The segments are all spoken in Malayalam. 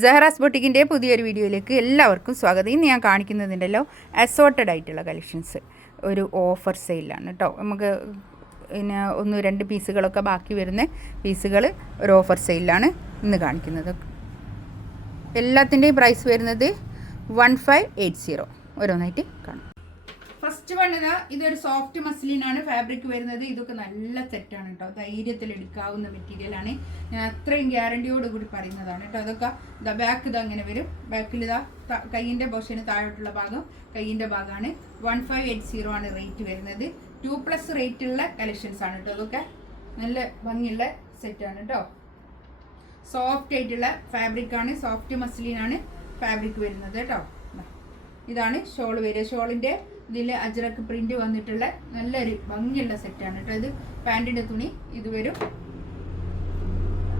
സഹറാസ് ബൊട്ടിക്കിൻ്റെ പുതിയൊരു വീഡിയോയിലേക്ക് എല്ലാവർക്കും സ്വാഗതം. ഇന്ന് ഞാൻ കാണിക്കുന്നതിൻ്റെല്ലോ അസോർട്ടഡ് ആയിട്ടുള്ള കളക്ഷൻസ് ഒരു ഓഫർ സെയിലാണ് കേട്ടോ. നമുക്ക് പിന്നെ 1-2 പീസുകളൊക്കെ ബാക്കി വരുന്ന പീസുകൾ ഒരു ഓഫർ സെയിലാണ് ഇന്ന് കാണിക്കുന്നത്. എല്ലാത്തിൻ്റെയും പ്രൈസ് വരുന്നത് 1580. ഓരോന്നായിട്ട് കാണാം. ഫസ്റ്റ് വൺ ഇതൊരു സോഫ്റ്റ് മസ്ലിനാണ് ഫാബ്രിക് വരുന്നത്. ഇതൊക്കെ നല്ല സെറ്റാണ് കേട്ടോ. ധൈര്യത്തിൽ എടുക്കാവുന്ന മെറ്റീരിയലാണ്. ഞാൻ അത്രയും ഗ്യാരണ്ടിയോട് കൂടി പറയുന്നതാണ് കേട്ടോ. അതൊക്കെ ബാക്ക് അങ്ങനെ വരും. ബാക്കിൽ കൈയിൻ്റെ പോർഷന് താഴോട്ടുള്ള ഭാഗം കൈയിൻ്റെ ഭാഗമാണ്. 1580 ആണ് റേറ്റ് വരുന്നത്. 2+ റേറ്റുള്ള കളക്ഷൻസ് ആണ് കേട്ടോ. അതൊക്കെ നല്ല ഭംഗിയുള്ള സെറ്റാണ് കേട്ടോ. സോഫ്റ്റ് ആയിട്ടുള്ള ഫാബ്രിക്കാണ്. സോഫ്റ്റ് മസ്ലിനാണ് ഫാബ്രിക് വരുന്നത് കേട്ടോ. ഇതാണ് ഷോൾ വരിക. ഷോളിൻ്റെ ഇതിൽ അജ്രക്ക് പ്രിന്റ് വന്നിട്ടുള്ള നല്ലൊരു ഭംഗിയുള്ള സെറ്റാണ് കേട്ടോ. ഇത് പാൻറ്റിൻ്റെ തുണി ഇത് വരും.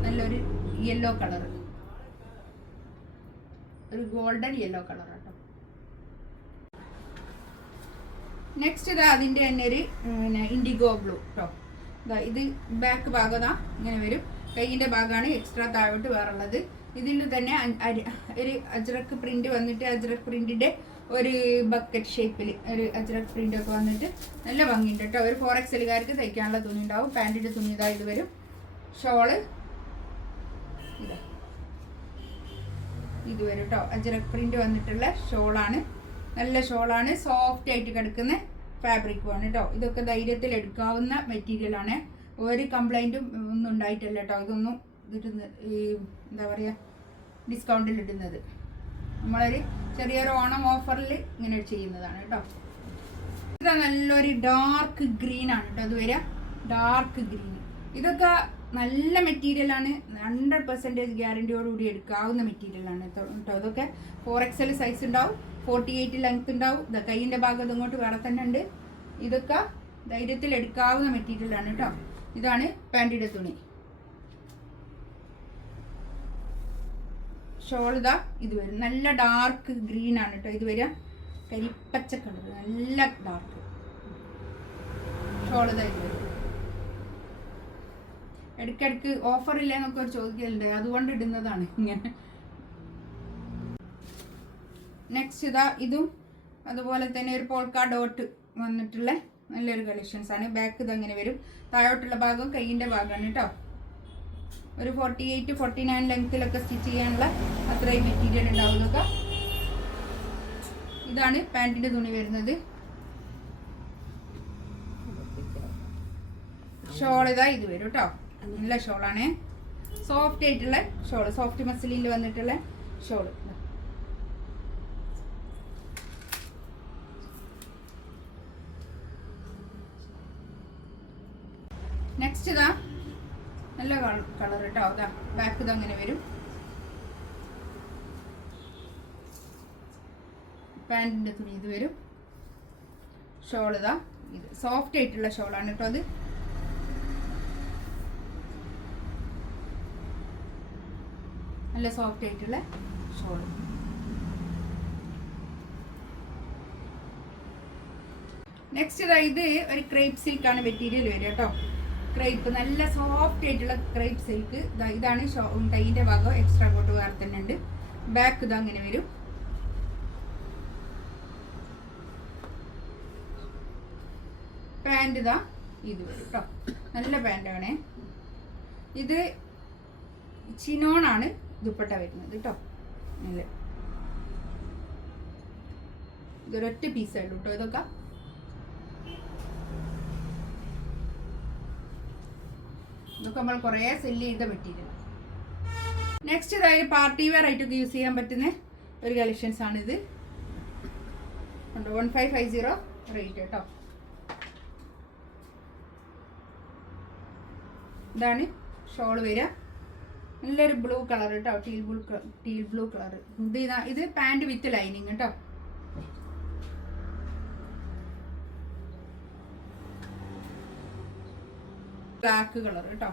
നല്ലൊരു യെല്ലോ കളർ, ഒരു ഗോൾഡൻ യെല്ലോ കളർ കേട്ടോ. നെക്സ്റ്റ് അതിൻ്റെ തന്നെ ഒരു ഇൻഡിഗോ ബ്ലൂ കേട്ടോ. ഇത് ബാക്ക് ഭാഗം ഇങ്ങനെ വരും. കൈയിൻ്റെ ഭാഗമാണ് എക്സ്ട്രാ താഴോട്ട് വേറുള്ളത്. ഇതിൽ തന്നെ ഒരു അജ്രക്ക് പ്രിന്റ് വന്നിട്ട് അജ്രക്ക് പ്രിന്റിന്റെ ഒരു ബക്കറ്റ് ഷേപ്പിൽ ഒരു അജ്രക്ക് പ്രിന്റ് ഒക്കെ വന്നിട്ട് നല്ല ഭംഗിയുണ്ട് കേട്ടോ. ഒരു 4XLകാർക്ക് തയ്ക്കാനുള്ള തുണി ഉണ്ടാവും. പാൻറ്റിന്റെ തുണി ഇത് വരും. ഷോള് ഇത് വരും കേട്ടോ. അജ്രക്ക് പ്രിന്റ് വന്നിട്ടുള്ള ഷോളാണ്. നല്ല ഷോളാണ്. സോഫ്റ്റ് ആയിട്ട് കിടക്കുന്ന ഫാബ്രിക്കുമാണ് കേട്ടോ. ഇതൊക്കെ ധൈര്യത്തിൽ എടുക്കാവുന്ന മെറ്റീരിയലാണ്. ഒരു കംപ്ലൈൻറ്റും ഒന്നും ഉണ്ടായിട്ടില്ല കേട്ടോ. ഇതൊന്നും എന്താ പറയുക, ഡിസ്കൗണ്ടിൽ ഇടുന്നത് നമ്മളൊരു ചെറിയൊരു ഓണം ഓഫറിൽ ഇങ്ങനെ ചെയ്യുന്നതാണ് കേട്ടോ. ഇത് നല്ലൊരു ഡാർക്ക് ഗ്രീൻ ആണ് കേട്ടോ. അത് വരിക ഡാർക്ക് ഗ്രീൻ. ഇതൊക്കെ നല്ല മെറ്റീരിയലാണ്. 100% ഗ്യാരണ്ടിയോടുകൂടി എടുക്കാവുന്ന മെറ്റീരിയലാണ് കേട്ടോ. ഇതൊക്കെ 4XL സൈസ് ഉണ്ടാവും. 48 ലെങ്ത് ഉണ്ടാവും. കൈയിൻ്റെ ഭാഗം ഇങ്ങോട്ട് വേറെ തന്നെ ഉണ്ട്. ഇതൊക്കെ ധൈര്യത്തിൽ എടുക്കാവുന്ന മെറ്റീരിയലാണ് കേട്ടോ. ഇതാണ് പാൻറ്റിൻ്റെ തുണി. ഷോൾ ഇത് വരും. നല്ല ഡാർക്ക് ഗ്രീൻ ആണ് കേട്ടോ. ഇത് വരിക കരിപ്പച്ച കളർ, നല്ല ഡാർക്ക് ഷോൾ ഇത് വരും. ഇടയ്ക്കിടയ്ക്ക് ഓഫർ ഇല്ലെന്നൊക്കെ ഒരു ചോദിക്കലുണ്ട്, അതുകൊണ്ട് ഇടുന്നതാണ് ഇങ്ങനെ. നെക്സ്റ്റ് ഇതും അതുപോലെ തന്നെ ഒരു പോൾക്ക ഡോട്ട് വന്നിട്ടുള്ള നല്ലൊരു കളക്ഷൻസ് ആണ്. ബാക്ക് അങ്ങനെ വരും. താഴോട്ടുള്ള ഭാഗം കൈയിൻ്റെ ഭാഗമാണ് കേട്ടോ. ഒരു 48-49 ലെങ്ത്തിലൊക്കെ സ്റ്റിച്ച് ചെയ്യാനുള്ള അത്രയും മെറ്റീരിയൽ ഉണ്ടാവുന്നതൊക്കെ. ഇതാണ് പാൻറ്റിൻ്റെ തുണി വരുന്നത്. ഷോൾ ഇത് വരും കേട്ടോ. നല്ല ഷോളാണ്. സോഫ്റ്റ് ആയിട്ടുള്ള ഷോൾ, സോഫ്റ്റ് മസ്ലിനിൽ വന്നിട്ടുള്ള ഷോൾ. നെക്സ്റ്റ് നല്ല കളർ കേട്ടോ. ബാക്ക് അങ്ങനെ വരും. പാൻറ്റിൻ്റെ തുണി ഇത് വരും. ഷോൾ ഇത് സോഫ്റ്റ് ആയിട്ടുള്ള ഷോളാണ് കേട്ടോ. അത് നല്ല സോഫ്റ്റ് ആയിട്ടുള്ള ഷോൾ. നെക്സ്റ്റ് ഇത് ഒരു ക്രേപ്പ് സിൽക്കാണ് മെറ്റീരിയൽ വരിക കേട്ടോ. ക്രേപ്പ്, നല്ല സോഫ്റ്റ് ആയിട്ടുള്ള ക്രേപ്പ് സിൽക്ക്. ഇതാണ് കൈയിൻ്റെ ഭാഗം. എക്സ്ട്രാ കോട്ട് വേറെ തന്നെ ഉണ്ട്. ബാക്ക് അങ്ങനെ വരും. പാൻറ് ഇത് വരും കേട്ടോ. നല്ല പാൻറ്റാണ്. ഇത് ചിനോണാണ് ദുപ്പട്ട വരുന്നത് കേട്ടോ. നല്ല ഇതൊരൊറ്റ പീസായിട്ടു കേട്ടോ. ഇതൊക്കെ നമ്മൾ കുറേ സെല്ല് ചെയ്ത മെറ്റീരിയൽ. നെക്സ്റ്റ് ഇതായത് പാർട്ടി വെയർ ആയിട്ടൊക്കെ യൂസ് ചെയ്യാൻ പറ്റുന്ന ഒരു കളക്ഷൻസ് ആണിത്. 1550 റേറ്റ് കേട്ടോ. ഇതാണ് ഷോൾ വരിക. നല്ലൊരു ബ്ലൂ കളർ കേട്ടോ. Teal blue colour. ഇത് പാൻറ് വിത്ത് ലൈനിങ് കേട്ടോ. ബ്ലാക്ക് കളർ കേട്ടോ.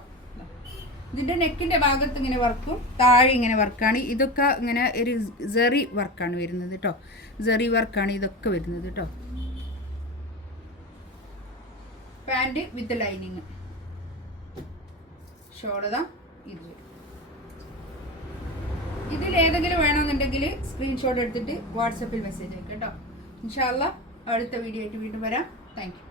ഇതിൻ്റെ നെക്കിൻ്റെ ഭാഗത്ത് ഇങ്ങനെ വർക്കും താഴെ ഇങ്ങനെ വർക്കാണ്. ഇതൊക്കെ ഇങ്ങനെ ഒരു സെറി വർക്കാണ് വരുന്നത് കേട്ടോ. സെറി വർക്കാണ് ഇതൊക്കെ വരുന്നത് കേട്ടോ. Pant with lining. ഷോൾ ഇത് ഇതിൽ ഏതെങ്കിലും വേണമെന്നുണ്ടെങ്കിൽ സ്ക്രീൻഷോട്ട് എടുത്തിട്ട് വാട്സപ്പിൽ മെസ്സേജ് അയക്കാം കേട്ടോ. ഇൻഷാ അല്ലാഹ് അടുത്ത വീഡിയോ ആയിട്ട് വീണ്ടും വരാം. Thank you.